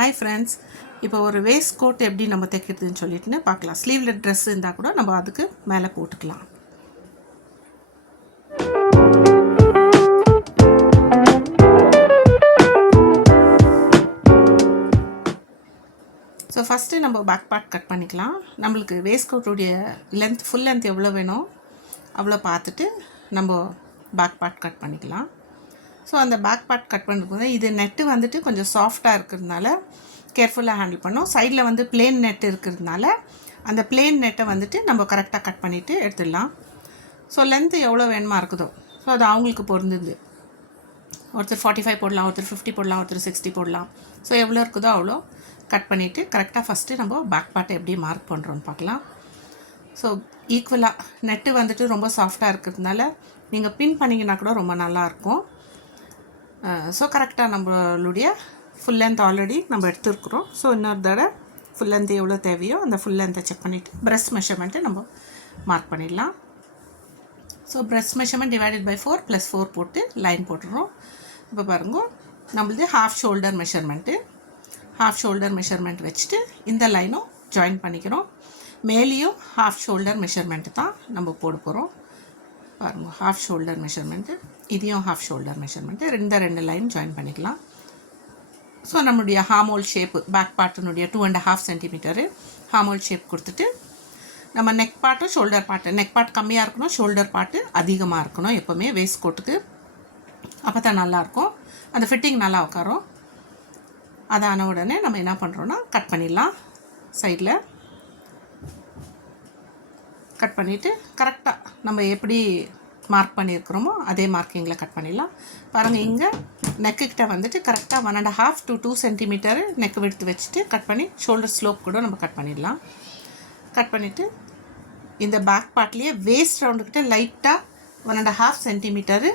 Hi friends, இப்போ ஒரு waste code எப்படி நம்ம தைக்கிறதுன்னு சொல்லிட்டுன்னு பார்க்கலாம். ஸ்லீவ்லெஸ் ட்ரெஸ் இருந்தால் கூட நம்ம அதுக்கு மேலே போட்டுக்கலாம். ஸோ ஃபஸ்ட்டு நம்ம பேக் பார்ட் கட் பண்ணிக்கலாம். நம்மளுக்கு வேஸ்ட் கோட்டுடைய லென்த் ஃபுல் லென்த் எவ்வளோ வேணும் அவ்வளோ பார்த்துட்டு நம்ம பேக் பார்ட் கட் பண்ணிக்கலாம். ஸோ அந்த பேக் பார்ட் கட் பண்ணுறது இது நெட்டு வந்துட்டு கொஞ்சம் சாஃப்டாக இருக்கிறதுனால கேர்ஃபுல்லாக ஹேண்டில் பண்ணோம். சைடில் வந்து பிளேன் நெட் இருக்கிறதுனால அந்த பிளேன் நெட்டை வந்துட்டு நம்ம கரெக்டாக கட் பண்ணிவிட்டு எடுத்துடலாம். ஸோ லென்த்து எவ்வளோ வேணுமா இருக்குதோ ஸோ அது அவங்களுக்கு பொருந்துது. ஒருத்தர் 45 போடலாம், ஒருத்தர் 50 போடலாம், ஒருத்தர் 60 போடலாம். ஸோ எவ்வளோ இருக்குதோ அவ்வளோ கட் பண்ணிவிட்டு கரெக்டாக ஃபஸ்ட்டு நம்ம பேக் பார்ட்டை எப்படி மார்க் பண்ணுறோன்னு பார்க்கலாம். ஸோ ஈக்குவலாக நெட்டு வந்துட்டு ரொம்ப சாஃப்டாக இருக்கிறதுனால நீங்கள் பின் பண்ணிங்கன்னா கூட ரொம்ப நல்லாயிருக்கும். ஸோ கரெக்டாக நம்மளுடைய ஃபுல் லென்த் ஆல்ரெடி நம்ம எடுத்துருக்குறோம். ஸோ இன்னொரு தடவை ஃபுல் லென்த் எவ்வளோ தேவையோ அந்த ஃபுல் லென்த்தை செக் பண்ணிவிட்டு ப்ரெஸ்ட் மெஷர்மெண்ட்டு நம்ம மார்க் பண்ணிடலாம். So breast measurement divided by 4 + 4 போட்டு லைன் போட்டுடுறோம். இப்போ பாருங்க, நம்மளது ஹாஃப் ஷோல்டர் மெஷர்மெண்ட் வச்சுட்டு இந்த லைனும் ஜாயின் பண்ணிக்கிறோம். மேலேயும் ஹாஃப் ஷோல்டர் மெஷர்மெண்ட்டு தான் நம்ம போட போகிறோம். பாருங்கள், ஹாஃப் ஷோல்டர் மெஷர்மெண்ட்டு, இதையும் ஹாஃப் ஷோல்டர் மெஷர்மெண்ட்டு, ரெண்டு லைன் ஜாயின் பண்ணிக்கலாம். ஸோ நம்மளுடைய ஹார்மோல் ஷேப்பு பேக் பார்ட்டினுடைய 2.5 சென்டிமீட்டரு ஹார்மோல் ஷேப் கொடுத்துட்டு நம்ம நெக் பார்ட்டும் ஷோல்டர் பார்ட்டு, நெக் பார்ட் கம்மியாக இருக்கணும், ஷோல்டர் பார்ட்டு அதிகமாக இருக்கணும் எப்போவுமே வேஸ்ட் கோட்டுக்கு. அப்போ தான் நல்லாயிருக்கும், அந்த ஃபிட்டிங் நல்லா உட்காரும். அதான உடனே நம்ம என்ன பண்ணுறோன்னா கட் பண்ணிடலாம். சைடில் கட் பண்ணிவிட்டு கரெக்டாக நம்ம எப்படி மார்க் பண்ணியிருக்கிறோமோ அதே மார்க்கிங்கில் கட் பண்ணிடலாம். பாருங்கள், இங்கே நெக்குக்கிட்ட வந்துட்டு கரெக்டாக 1.5 to 2 சென்டிமீட்டரு நெக் விடுத்து வச்சுட்டு கட் பண்ணி ஷோல்டர் ஸ்லோப் கூட நம்ம கட் பண்ணிடலாம். கட் பண்ணிவிட்டு இந்த பேக் பார்ட்லேயே வேஸ்ட் ரவுண்டுக்கிட்ட லைட்டாக 1.5 சென்டிமீட்டரு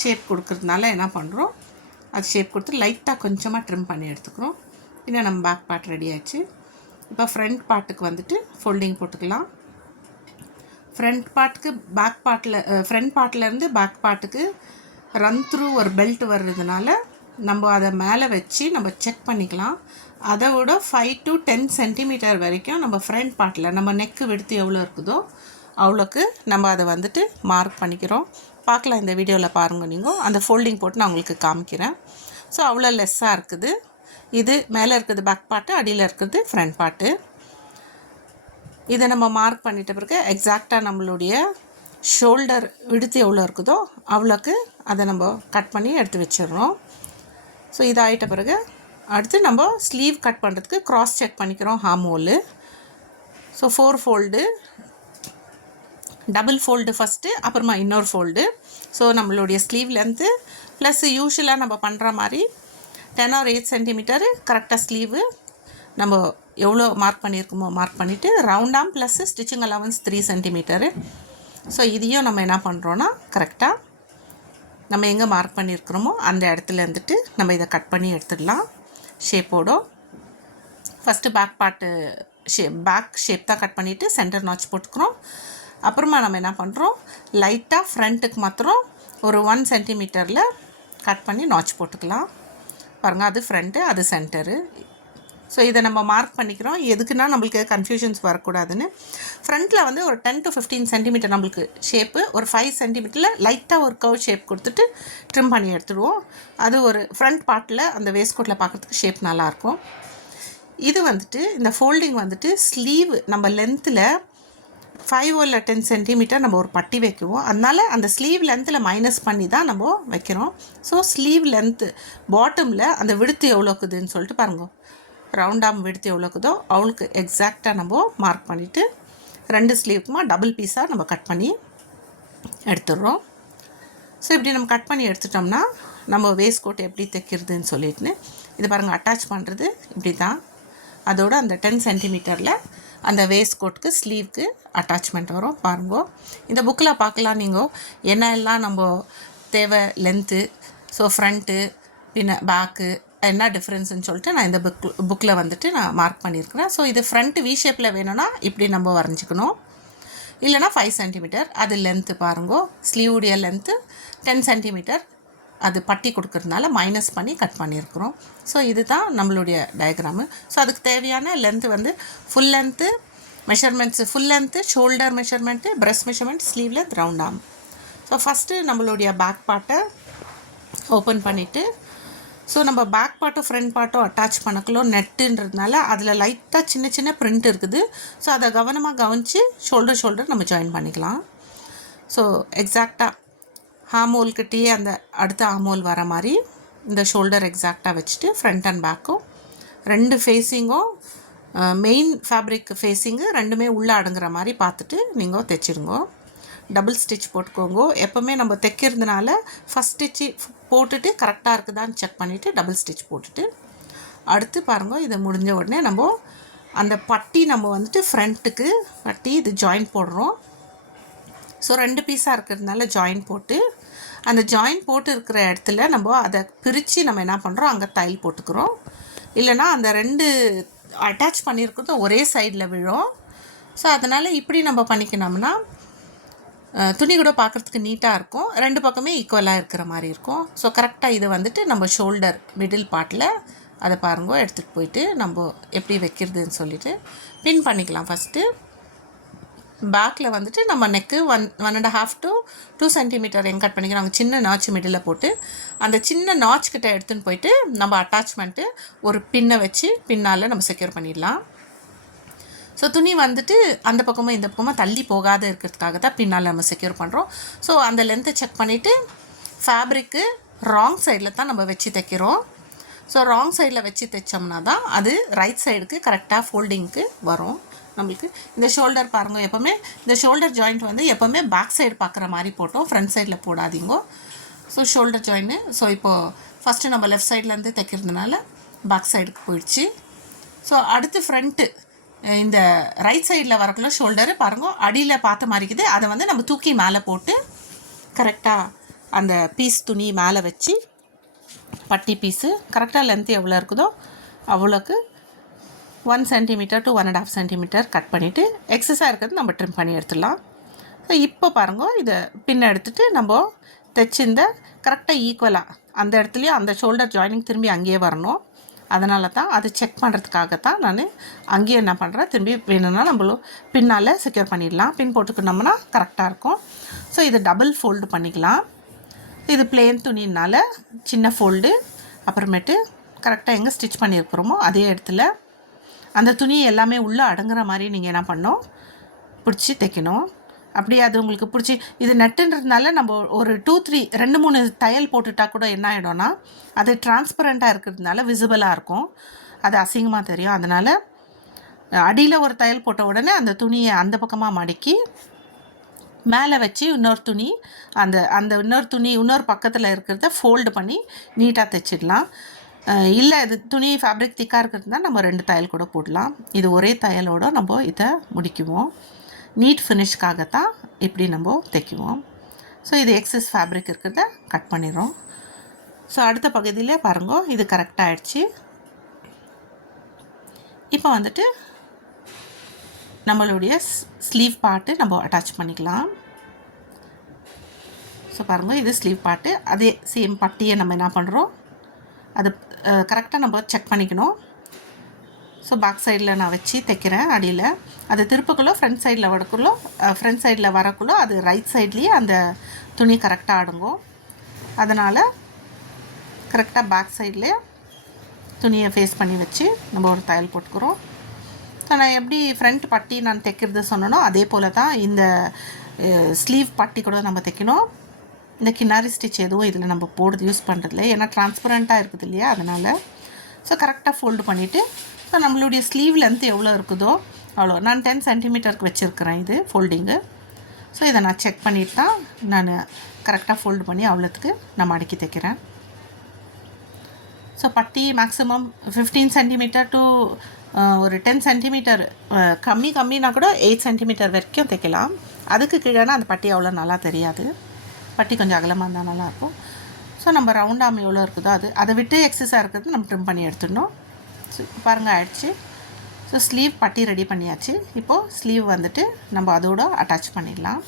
ஷேப் கொடுக்குறதுனால என்ன பண்ணுறோம், அது ஷேப் கொடுத்து லைட்டாக கொஞ்சமாக ட்ரிம் பண்ணி எடுத்துக்கிறோம். இன்னும் நம்ம பேக் பார்ட் ரெடி ஆகிடுச்சு. இப்போ ஃப்ரண்ட் பார்ட்டுக்கு வந்துட்டு ஃபோல்டிங் போட்டுக்கலாம். ஃப்ரண்ட் பார்ட்லேருந்து பேக் பார்ட்டுக்கு ரன் த்ரூ ஒரு பெல்ட் வர்றதுனால நம்ம அதை மேலே வச்சு நம்ம செக் பண்ணிக்கலாம். அதை விட 5 to 10 சென்டிமீட்டர் வரைக்கும் நம்ம ஃப்ரண்ட் பார்ட்டில் நம்ம நெக்கு விடுத்து எவ்வளோ இருக்குதோ அவ்வளோக்கு நம்ம அதை வந்துட்டு மார்க் பண்ணிக்கிறோம். பார்க்கலாம், இந்த வீடியோவில் பாருங்கள். நீங்கள் அந்த ஃபோல்டிங் போட்டு நான் உங்களுக்கு காமிக்கிறேன். ஸோ அவ்வளோ லெஸ்ஸாக இருக்குது. இது மேலே இருக்குது பேக் பார்ட்டு, அடியில் இருக்குது ஃப்ரண்ட் பார்ட்டு. இதை நம்ம மார்க் பண்ணிட்ட பிறகு எக்ஸாக்டாக நம்மளுடைய ஷோல்டர் விடுத்து எவ்வளோ இருக்குதோ அவ்வளோக்கு அதை நம்ம கட் பண்ணி எடுத்து வச்சிடுறோம். ஸோ இதாகிட்ட பிறகு அடுத்து நம்ம ஸ்லீவ் கட் பண்ணுறதுக்கு க்ராஸ் செக் பண்ணிக்கிறோம் armhole. So 4 fold, double fold first, அப்புறமா இன்னொரு ஃபோல்டு. ஸோ நம்மளுடைய ஸ்லீவ் லென்த்து ப்ளஸ் யூஷுவலாக நம்ம பண்ணுற மாதிரி 10 or 8 சென்டிமீட்டரு கரெக்டாக ஸ்லீவு நம்ம எவ்வளோ மார்க் பண்ணியிருக்கோமோ மார்க் பண்ணிவிட்டு ரவுண்டாம் plus stitching allowance 3 centimetre. So இதையும் நம்ம என்ன பண்ணுறோன்னா கரெக்டாக நம்ம எங்கே மார்க் பண்ணியிருக்கிறோமோ அந்த இடத்துல இருந்துட்டு நம்ம இதை கட் பண்ணி எடுத்துடலாம் ஷேப்போட. First back part back shape தான் கட் பண்ணிவிட்டு சென்டர் நாச் போட்டுக்கிறோம். அப்புறமா நம்ம என்ன பண்ணுறோம், லைட்டாக ஃப்ரண்ட்டுக்கு மாத்திரம் ஒரு 1 சென்டிமீட்டரில் கட் பண்ணி நாச் போட்டுக்கலாம். பாருங்கள், அது ஃப்ரண்ட்டு, அது சென்டரு. ஸோ இதை நம்ம மார்க் பண்ணிக்கிறோம். எதுக்குன்னா நம்மளுக்கு கன்ஃபியூஷன்ஸ் வரக்கூடாதுன்னு. ஃப்ரண்ட்டில் வந்து ஒரு 10 to 15 சென்டிமீட்டர் நம்மளுக்கு ஷேப்பு, ஒரு 5 சென்டிமீட்டரில் லைட்டாக ஒரு கர்வ் ஷேப் கொடுத்துட்டு ட்ரிம் பண்ணி எடுத்துடுவோம். அது ஒரு ஃப்ரண்ட் பார்ட்டில் அந்த வேஸ்ட் கோட்டில் பார்க்குறதுக்கு ஷேப் நல்லாயிருக்கும். இது வந்துட்டு இந்த ஃபோல்டிங் வந்துட்டு ஸ்லீவ் நம்ம லென்த்தில் 5 or 10 சென்டிமீட்டர் நம்ம ஒரு பட்டி வைக்குவோம். அதனால் அந்த ஸ்லீவ் லென்த்தில் மைனஸ் பண்ணி தான் நம்ம வைக்கிறோம். ஸோ ஸ்லீவ் லென்த்து பாட்டமில் அந்த விடுத்து எவ்வளோ இருக்குதுன்னு சொல்லிட்டு பாருங்கள், ரவுண்டாம் விடுத்து எவ்வளோ இருக்குதோ அவளுக்கு எக்ஸாக்டாக நம்ம மார்க் பண்ணிவிட்டு 2 ஸ்லீவுக்குமா டபுள் பீஸாக நம்ம கட் பண்ணி எடுத்துடுறோம். ஸோ இப்படி நம்ம கட் பண்ணி எடுத்துட்டோம்னா நம்ம வேஸ்ட் கோட் எப்படி தைக்கிறதுன்னு சொல்லிட்டுன்னு இது பாருங்கள், அட்டாச் பண்ணுறது இப்படி தான். அதோட அந்த 10 சென்டிமீட்டரில் அந்த வேஸ்ட் கோட்டுக்கு ஸ்லீவுக்கு அட்டாச்மெண்ட் வரும். பாருங்க, இந்த புக்கில் பார்க்கலாம் நீங்கள் என்ன எல்லாம் நம்ம தேவை லென்த்து. ஸோ ஃப்ரண்ட்டு பின்ன பேக்கு என்ன டிஃப்ரென்ஸ்னு சொல்லிட்டு நான் இந்த புக்கில் வந்துட்டு நான் மார்க் பண்ணியிருக்கிறேன். ஸோ இது ஃப்ரண்ட் வி ஷேப்பில் வேணும்னா இப்படி நம்ம வரைஞ்சிக்கணும். இல்லைனா 5 சென்டிமீட்டர் அது லென்த்து பாருங்கோ. ஸ்லீவுடைய லென்த்து 10 சென்டிமீட்டர் அது பட்டி கொடுக்கறதுனால மைனஸ் பண்ணி கட் பண்ணியிருக்கிறோம். ஸோ இதுதான் நம்மளுடைய டயக்ராமு. ஸோ அதுக்கு தேவையான லென்த்து வந்து full length measurements, full length, shoulder measurement, pressed measurement, sleeve length, round arm. So first நம்மளுடைய பேக் பார்ட்டை ஓப்பன் பண்ணிவிட்டு, ஸோ நம்ம பேக் பார்ட்டும் ஃப்ரண்ட் பார்ட்டும் அட்டாச் பண்ணக்குள்ளோ நெட்டுன்றதுனால அதில் லைட்டாக சின்ன சின்ன பிரிண்ட் இருக்குது. ஸோ அதை கவனமாக கவனித்து ஷோல்டர் நம்ம ஜாயின் பண்ணிக்கலாம். ஸோ எக்ஸாக்டாக ஹார்மோல்கிட்டயே அந்த அடுத்த ஹார்மோல் வர மாதிரி இந்த ஷோல்டர் எக்ஸாக்டாக வச்சுட்டு ஃப்ரண்ட் அண்ட் பேக்கும் 2 ஃபேஸிங்கும் மெயின் ஃபேப்ரிக் ஃபேஸிங்கு ரெண்டுமே உள்ளே அடங்குற மாதிரி பார்த்துட்டு நீங்கள் தைச்சிடுங்க. டபுள் ஸ்டிச் போட்டுக்கோங்க. எப்போவுமே நம்ம தைக்கிறதுனால ஃபஸ்ட் ஸ்டிச்சு போட்டுட்டு கரெக்டாக இருக்குதான்னு செக் பண்ணிவிட்டு டபுள் ஸ்டிச் போட்டுட்டு அடுத்து பாருங்கள். இதை முடிஞ்ச உடனே நம்ம அந்த பட்டி நம்ம வந்துட்டு ஃப்ரண்ட்டுக்கு பட்டி இது ஜாயின் போடுறோம். ஸோ 2 பீஸாக இருக்கிறதுனால ஜாயின் போட்டு அந்த ஜாயின் போட்டு இருக்கிற இடத்துல நம்ம அதை பிரித்து நம்ம என்ன பண்ணுறோம், அங்கே தையல் போட்டுக்கிறோம். இல்லைனா அந்த 2 அட்டாச் பண்ணியிருக்கிறது ஒரே சைடில் விழும். ஸோ அதனால் இப்படி நம்ம பண்ணிக்கணும்னா துணி கூட பார்க்குறதுக்கு நீட்டாக இருக்கும். 2 பக்கமே ஈக்குவலாக இருக்கிற மாதிரி இருக்கும். ஸோ கரெக்டாக இதை வந்துட்டு நம்ம ஷோல்டர் மிடில் பார்ட்டில் அதை பாருங்க எடுத்துகிட்டு போயிட்டு நம்ம எப்படி வைக்கிறதுன்னு சொல்லிவிட்டு பின் பண்ணிக்கலாம். ஃபஸ்ட்டு பேக்கில் வந்துட்டு நம்ம நெக்கு 1.5 to 2 சென்டிமீட்டர் எங்க கட் பண்ணிக்கிறோம். சின்ன நாச் மிடில் போட்டு அந்த சின்ன நாச் கிட்ட எடுத்துன்னு போயிட்டு நம்ம அட்டாச்மெண்ட்டு ஒரு பின்னை வச்சு பின்னால் நம்ம செக்யூர் பண்ணிடலாம். ஸோ துணி வந்துட்டு அந்த பக்கமும் இந்த பக்கமாக தள்ளி போகாத இருக்கிறதுக்காக தான் பின்னால் நம்ம செக்யூர் பண்ணுறோம். ஸோ அந்த லென்த்தை செக் பண்ணிவிட்டு ஃபேப்ரிக்கு ராங் சைடில் தான் நம்ம வச்சு தைக்கிறோம். ஸோ ராங் சைடில் வச்சு தைச்சோம்னா தான் அது ரைட் சைடுக்கு கரெக்டாக ஃபோல்டிங்க்கு வரும். நம்மளுக்கு இந்த ஷோல்டர் பாருங்கள், எப்போவுமே இந்த ஷோல்டர் ஜாயிண்ட் வந்து எப்போவுமே பேக் சைடு பார்க்குற மாதிரி போட்டோம், ஃப்ரண்ட் சைடில் போடாதீங்க. ஸோ ஷோல்டர் ஜாயின்னு ஸோ இப்போது ஃபஸ்ட்டு நம்ம லெஃப்ட் சைட்லேருந்து தைக்கிறதுனால பேக் சைடுக்கு போயிடுச்சு. ஸோ அடுத்து ஃப்ரண்ட்டு இந்த ரைட் சைடில் வரக்குள்ள ஷோல்டரு பாருங்கள் அடியில் பார்த்த மாதிரிக்குது. அதை வந்து நம்ம தூக்கி மேலே போட்டு கரெக்டாக அந்த பீஸ் துணி மேலே வச்சு பட்டி பீஸு கரெக்டாக லென்த்து எவ்வளோ இருக்குதோ அவ்வளோக்கு 1 சென்டிமீட்டர் to 1.5 சென்டிமீட்டர் கட் பண்ணிவிட்டு எக்ஸஸாக இருக்கிறது நம்ம ட்ரிம் பண்ணி எடுத்துடலாம். ஸோ இப்போ பாருங்கள் இதை பின்ன எடுத்துகிட்டு நம்ம தைச்சிருந்த கரெக்டாக ஈக்குவலாக அந்த இடத்துலையும் அந்த ஷோல்டர் ஜாயினிங் திரும்பி அங்கேயே வரணும். அதனால தான் அது செக் பண்ணுறதுக்காக தான் நான் அங்கேயே என்ன பண்ணுறேன், திரும்பி வேணும்னா நம்மளும் பின்னால் செக்யூர் பண்ணிடலாம். பின் போட்டுக்கிட்டோம்னா கரெக்டாக இருக்கும். ஸோ இது டபுள் ஃபோல்டு பண்ணிக்கலாம். இது பிளேன் துணினால் சின்ன ஃபோல்டு, அப்புறமேட்டு கரெக்டாக எங்கே ஸ்டிச் பண்ணியிருக்கிறோமோ அதே இடத்துல அந்த துணி எல்லாமே உள்ளே அடங்குற மாதிரி நீங்கள் என்ன பண்ணணும், பிடிச்சி தைக்கணும். அப்படி அது உங்களுக்கு பிடிச்சி இது நட்டுன்றதுனால நம்ம ஒரு 2-3 தையல் போட்டுட்டா கூட என்ன ஆகிடும்னா அது டிரான்ஸ்பரண்ட்டாக இருக்கிறதுனால விசிபிளாக இருக்கும், அது அசிங்கமாக தெரியும். அதனால் அடியில் ஒரு தையல் போட்ட உடனே அந்த துணியை அந்த பக்கமாக மடக்கி மேலே வச்சு இன்னொரு துணி அந்த இன்னொரு பக்கத்தில் இருக்கிறத ஃபோல்டு பண்ணி நீட்டாக தைச்சிடலாம். இல்லை இது துணி ஃபேப்ரிக் திக்காக இருக்கிறதுனா நம்ம 2 தையல் கூட போடலாம். இது ஒரே தையலோடு நம்ம இதை முடிக்குவோம். நீட் ஃபினிஷ்காகத்தான் இப்படி நம்ம தைக்குவோம். ஸோ இது எக்ஸஸ் ஃபேப்ரிக் இருக்கிறத கட் பண்ணிடுறோம். ஸோ அடுத்த பகுதியில் பாருங்க இது கரெக்டாக ஆகிடுச்சு. இப்போ வந்துட்டு நம்மளுடைய ஸ்லீவ் பார்ட்டு நம்ம அட்டாச் பண்ணிக்கலாம். ஸோ பாருங்கள் இது ஸ்லீவ் பார்ட்டு, அதே சேம் பட்டியை நம்ம என்ன பண்ணுறோம் அது கரெக்டாக நம்ம செக் பண்ணிக்கணும். ஸோ பேக் சைடில் நான் வச்சு தைக்கிறேன். அடியில் அது திருப்பக்குள்ளோ ஃப்ரண்ட் சைடில் வரக்குள்ளோ அது ரைட் சைட்லேயே அந்த துணி கரெக்டாக அடங்கும். அதனால் கரெக்டாக பேக் சைட்லேயே துணியை ஃபேஸ் பண்ணி வச்சு நம்ம ஒரு தையல் போட்டுக்கிறோம். ஸோ நான் எப்படி ஃப்ரண்ட் பட்டி நான் தைக்கிறது சொன்னனோ அதே போல் தான் இந்த ஸ்லீவ் பட்டி கூட நம்ம தைக்கணும். இந்த கின்னாரி ஸ்டிச் எதுவும் இதில் நம்ம யூஸ் பண்ணுறதில்ல, ஏன்னா டிரான்ஸ்பரண்ட்டாக இருக்குது இல்லையா, அதனால். ஸோ கரெக்டாக ஃபோல்டு பண்ணிவிட்டு ஸோ நம்மளுடைய ஸ்லீவ் லென்த் எவ்வளோ இருக்குதோ அவ்வளோ நான் 10 சென்டிமீட்டருக்கு வச்சுருக்கிறேன் இது ஃபோல்டிங்கு. ஸோ இதை நான் செக் பண்ணிவிட்டு தான் நான் கரெக்டாக ஃபோல்டு பண்ணி அவ்வளோத்துக்கு நான் மடக்கி தைக்கிறேன். ஸோ பட்டி மேக்ஸிமம் 15 சென்டிமீட்டர் டு ஒரு 10 சென்டிமீட்டர் கம்மினா கூட 8 சென்டிமீட்டர் வரைக்கும் தைக்கலாம். அதுக்கு கீழேனா அந்த பட்டி அவ்வளோ நல்லா தெரியாது, பட்டி கொஞ்சம் அகலமாக இருந்தால் நல்லாயிருக்கும். ஸோ நம்ம ரவுண்ட் ஆம் எவ்வளோ இருக்குதோ அதை விட்டு எக்ஸஸாக இருக்கிறது நம்ம ட்ரிம் பண்ணி எடுத்துடணும். ஸோ பாருங்கள் ஆயிடுச்சு. ஸோ ஸ்லீவ் பட்டி ரெடி பண்ணியாச்சு. இப்போது ஸ்லீவ் வந்துட்டு நம்ம அதோடு அட்டாச் பண்ணிடலாம்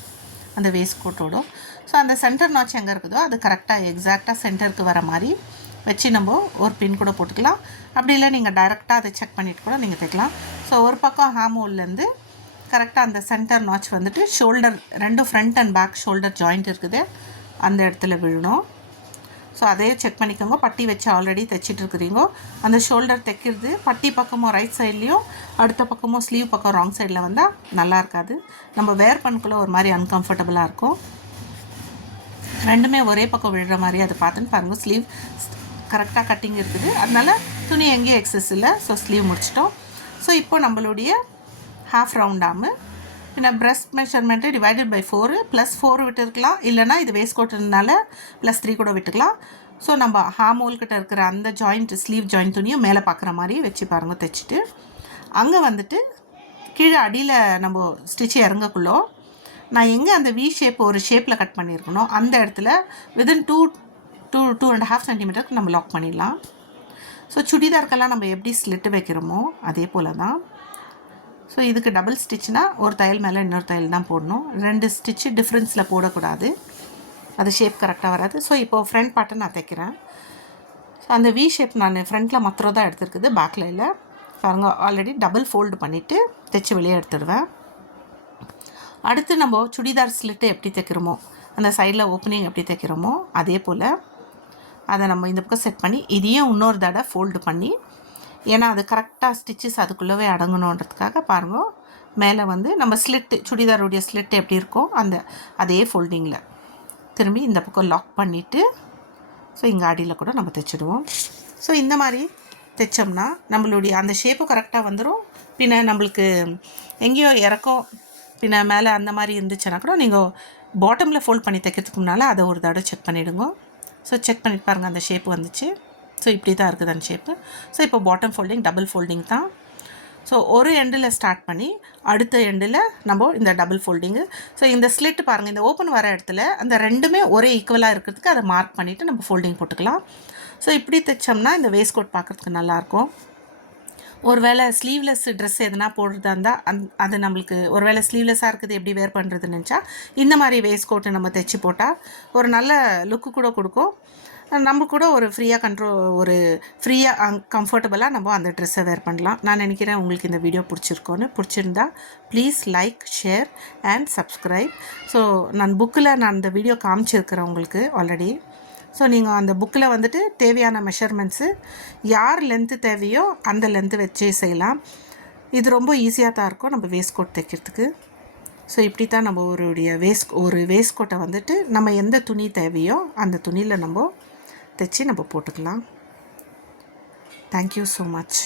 அந்த வேஸ்ட் கோட்டோடு. ஸோ அந்த சென்டர் நாச் எங்கே இருக்குதோ அது கரெக்டாக எக்ஸாக்டாக சென்டருக்கு வர மாதிரி வச்சு நம்ம ஒரு பின் கூட போட்டுக்கலாம். அப்படி இல்லை நீங்கள் டைரெக்டாக அதை செக் பண்ணிவிட்டு கூட நீங்கள் தைக்கலாம். ஸோ ஒரு பக்கம் ஹேமோல்லேருந்து கரெக்டாக அந்த சென்டர் நாச் வந்துட்டு shoulder 2 front and back shoulder joint இருக்குது அந்த இடத்துல விழணும். ஸோ அதையே செக் பண்ணிக்கோங்க. பட்டி வச்சு ஆல்ரெடி தைச்சிட்ருக்குறீங்க. அந்த ஷோல்டர் தைக்கிறது பட்டி பக்கமும் ரைட் சைட்லேயும் அடுத்த பக்கமும் ஸ்லீவ் பக்கம் ராங் சைடில் வந்தால் நல்லா இருக்காது. நம்ம வேர் பண்ணக்குள்ளே ஒரு மாதிரி அன்கம்ஃபர்டபுளாக இருக்கும். ரெண்டுமே ஒரே பக்கம் விழுற மாதிரி அதை பார்த்துன்னு பாருங்கள். ஸ்லீவ் கரெக்டாக கட்டிங் இருக்குது, அதனால் துணி எங்கேயும் எக்ஸஸ் இல்லை. ஸோ ஸ்லீவ் முடிச்சிட்டோம். ஸோ இப்போ நம்மளுடைய ஹாஃப் ரவுண்ட் ஆர்மு பின்ன ப்ரெஸ்ட் மெஷர்மெண்ட்டு டிவைடட் பை 4 +4 விட்டுருக்கலாம். இல்லைனா இது வேஸ்ட் கோட்டுனால +3 கூட விட்டுக்கலாம். ஸோ நம்ம ஹாமோல்கிட்ட இருக்கிற அந்த ஜாயிண்ட் ஸ்லீவ் ஜாயிண்ட் துணியும் மேலே பார்க்குற மாதிரி வச்சு பாருங்கள் தைச்சிட்டு. அங்கே வந்துட்டு கீழே அடியில் நம்ம ஸ்டிச்சு இறங்கக்குள்ளோ நான் எங்கே அந்த வி ஷேப் ஒரு ஷேப்பில் கட் பண்ணியிருக்கணும் அந்த இடத்துல வித்தின் 2.5 சென்டிமீட்டருக்கு நம்ம லாக் பண்ணிடலாம். ஸோ சுடிதாருக்கெல்லாம் நம்ம எப்படி ஸ்லிட்டு வைக்கிறோமோ அதே போல் தான். ஸோ இதுக்கு டபுள் ஸ்டிச்னால் ஒரு தையல் மேலே இன்னொரு தையல் தான் போடணும். 2 ஸ்டிச்சு டிஃப்ரென்ஸில் போடக்கூடாது, அது ஷேப் கரெக்டாக வராது. ஸோ இப்போது ஃப்ரண்ட் பார்ட்டை நான் தைக்கிறேன். ஸோ அந்த வி ஷேப் நான் ஃப்ரண்ட்டில் மாத்திரம் தான் எடுத்துருக்குது, பேக்கில் இல்லை. பாருங்கள் ஆல்ரெடி டபுள் ஃபோல்டு பண்ணிவிட்டு தைச்சி வெளியே எடுத்துடுவேன். அடுத்து நம்ம சுடிதார் ஸ்லிட்டு எப்படி தைக்கிறோமோ அந்த சைடில் ஓப்பனிங் எப்படி தைக்கிறோமோ அதே போல் அதை நம்ம இந்த பக்கம் செட் பண்ணி இதையும் இன்னொரு தடவை ஃபோல்டு பண்ணி, ஏன்னா அது கரெக்டாக ஸ்டிச்சஸ் அதுக்குள்ளவே அடங்கணுன்றதுக்காக பாருங்கள் மேலே வந்து நம்ம ஸ்லிட்டு சுடிதாருடைய ஸ்லிட்டு எப்படி இருக்கோ அந்த அதே ஃபோல்டிங்கில் திரும்பி இந்த பக்கம் லாக் பண்ணிவிட்டு ஸோ இங்கே அடியில் கூட நம்ம தைச்சிடுவோம். ஸோ இந்த மாதிரி தைச்சோம்னா நம்மளுடைய அந்த ஷேப்பும் கரெக்டாக வந்துடும். பின்ன நம்மளுக்கு எங்கேயோ இறக்கம் பின்ன மேலே அந்த மாதிரி இருந்துச்சுன்னா கூட நீங்கள் பாட்டமில் ஃபோல்ட் பண்ணி தைக்கிறதுக்கு முன்னால் அதை ஒரு தடவை செக் பண்ணிவிடுங்க. ஸோ செக் பண்ணிட்டு பாருங்கள் அந்த ஷேப்பு வந்துச்சு. ஸோ இப்படி தான் இருக்குது அந்த ஷேப்பு. ஸோ இப்போ பாட்டம் ஃபோல்டிங் டபுள் ஃபோல்டிங் தான். ஸோ ஒரு எண்டில் ஸ்டார்ட் பண்ணி அடுத்த எண்டில் நம்ம இந்த டபுள் ஃபோல்டிங்கு. ஸோ இந்த ஸ்லிட் பாருங்கள், இந்த ஓப்பன் வர இடத்துல அந்த ரெண்டுமே ஒரே ஈக்குவலாக இருக்கிறதுக்கு அதை மார்க் பண்ணிவிட்டு நம்ம ஃபோல்டிங் போட்டுக்கலாம். ஸோ இப்படி தைச்சோம்னா இந்த வேஸ்ட் கோட் பார்க்குறதுக்கு நல்லாயிருக்கும். ஒரு வேளை ஸ்லீவ்லெஸ் ட்ரெஸ் எதுனா போடுறதா இருந்தால் அது நம்மளுக்கு ஒரு வேளை ஸ்லீவ்லெஸ்ஸாக இருக்குது எப்படி வேர் பண்ணுறதுன்னு நினச்சா இந்த மாதிரி வேஸ்ட் கோட்டு நம்ம தைச்சி போட்டால் ஒரு நல்ல லுக்கு கூட கொடுக்கும். நம்ம கூட ஒரு ஒரு ஃப்ரீயாக கம்ஃபர்டபுளாக நம்ம அந்த ட்ரெஸ்ஸை வேர் பண்ணலாம். நான் நினைக்கிறேன் உங்களுக்கு இந்த வீடியோ பிடிச்சிருந்தா please like, share and subscribe. So நான் புக்கில் இந்த வீடியோ காமிச்சிருக்கிறேன் உங்களுக்கு ஆல்ரெடி. ஸோ நீங்கள் அந்த புக்கில் வந்துட்டு தேவையான மெஷர்மெண்ட்ஸு யார் லென்த்து தேவையோ அந்த லென்த்து வச்சே செய்யலாம். இது ரொம்ப ஈஸியாக தான் இருக்கும் நம்ம வேஸ்ட் கோட் தைக்கிறதுக்கு. ஸோ இப்படி தான் நம்ம ஒரு வேஸ்ட் கோட்டை வந்துட்டு நம்ம எந்த துணி தேவையோ அந்த துணியில் நம்ம தைச்சி நம்ம போட்டுக்கலாம். Thank you so much.